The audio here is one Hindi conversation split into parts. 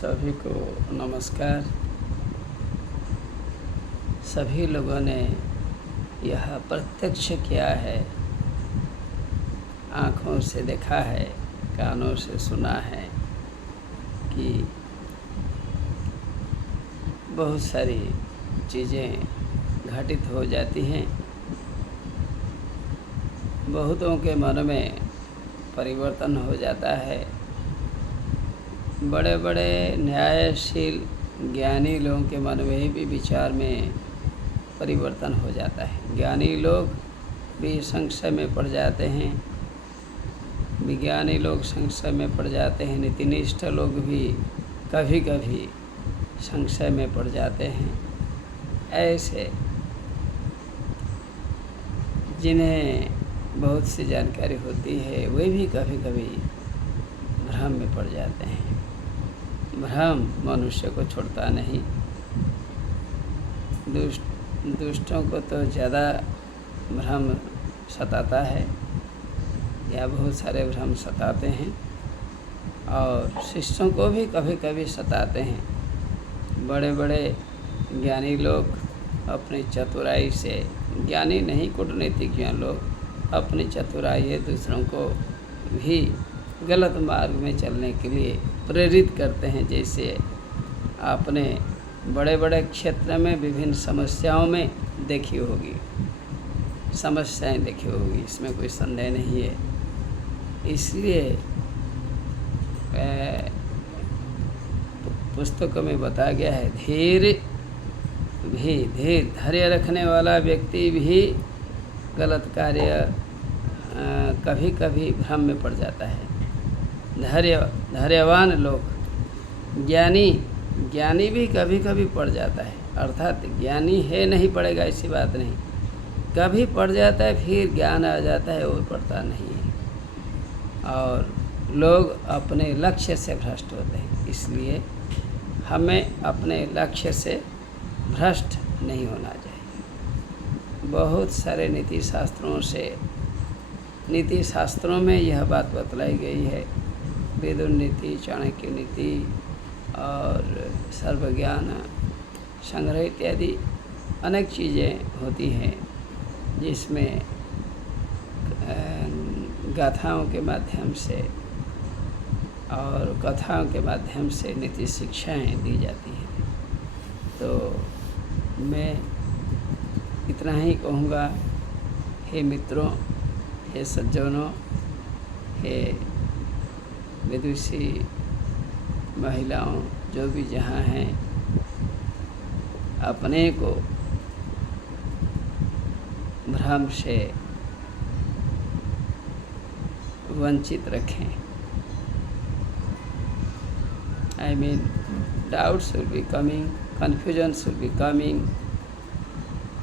सभी को नमस्कार। सभी लोगों ने यह प्रत्यक्ष किया है, आँखों से देखा है, कानों से सुना है कि बहुत सारी चीज़ें घटित हो जाती हैं। बहुतों के मन में परिवर्तन हो जाता है। बड़े बड़े न्यायशील ज्ञानी लोगों के मन में भी विचार में परिवर्तन हो जाता है। ज्ञानी लोग भी संशय में पड़ जाते हैं, विज्ञानी लोग संशय में पड़ जाते हैं, नीतिनिष्ठ लोग भी कभी कभी संशय में पड़ जाते हैं। ऐसे जिन्हें बहुत सी जानकारी होती है वे भी कभी कभी भ्रम में पड़ जाते हैं। भ्रम मनुष्य को छोड़ता नहीं। दुष्टों को तो ज़्यादा भ्रम सताता है या बहुत सारे भ्रम सताते हैं, और शिष्यों को भी कभी कभी सताते हैं। बड़े बड़े ज्ञानी लोग अपनी चतुराई से, ज्ञानी नहीं कूटनीतिज्ञ लोग अपनी चतुराई से दूसरों को भी गलत मार्ग में चलने के लिए प्रेरित करते हैं। जैसे आपने बड़े बड़े क्षेत्र में विभिन्न समस्याओं में देखी होगी, समस्याएं देखी होगी, इसमें कोई संदेह नहीं है। इसलिए पुस्तकों में बताया गया है, धैर्य धैर्य रखने वाला व्यक्ति भी गलत कार्य कभी कभी भ्रम में पड़ जाता है। धैर्यवान लोग, ज्ञानी भी कभी कभी पड़ जाता है। अर्थात ज्ञानी है नहीं पड़ेगा ऐसी बात नहीं, कभी पड़ जाता है, फिर ज्ञान आ जाता है और पड़ता नहीं है। और लोग अपने लक्ष्य से भ्रष्ट होते हैं। इसलिए हमें अपने लक्ष्य से भ्रष्ट नहीं होना चाहिए। बहुत सारे नीति शास्त्रों में यह बात बतलाई गई है। विदुर नीति, चाणक्य नीति और सर्वज्ञान संग्रह इत्यादि अनेक चीज़ें होती हैं, जिसमें गाथाओं के माध्यम से और कथाओं के माध्यम से नीति शिक्षाएं दी जाती हैं। तो मैं इतना ही कहूँगा, हे मित्रों, हे सज्जनों, हे विदुषी महिलाओं, जो भी जहाँ हैं, अपने को भ्रम से वंचित रखें। Doubts will be coming, confusions will be coming.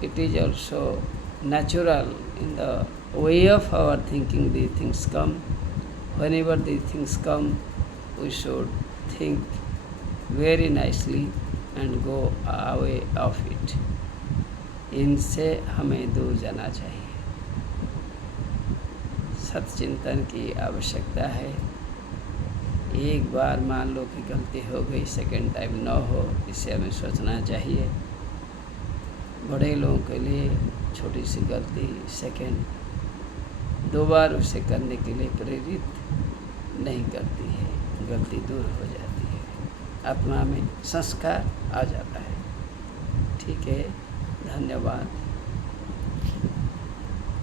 It is also natural in the way of our thinking. These things come. Whenever these things come, we should think very nicely and go away of it. इनसे हमें दूर जाना चाहिए। सत्चिंतन की आवश्यकता है। एक बार मान लो कि गलती हो गई, सेकंड टाइम न हो, इसे हमें सोचना चाहिए। बड़े लोगों के लिए छोटी सी गलती सेकंड 2 बार उसे करने के लिए प्रेरित नहीं करती है, गलती दूर हो जाती है, आत्मा में संस्कार आ जाता है। ठीक है, धन्यवाद।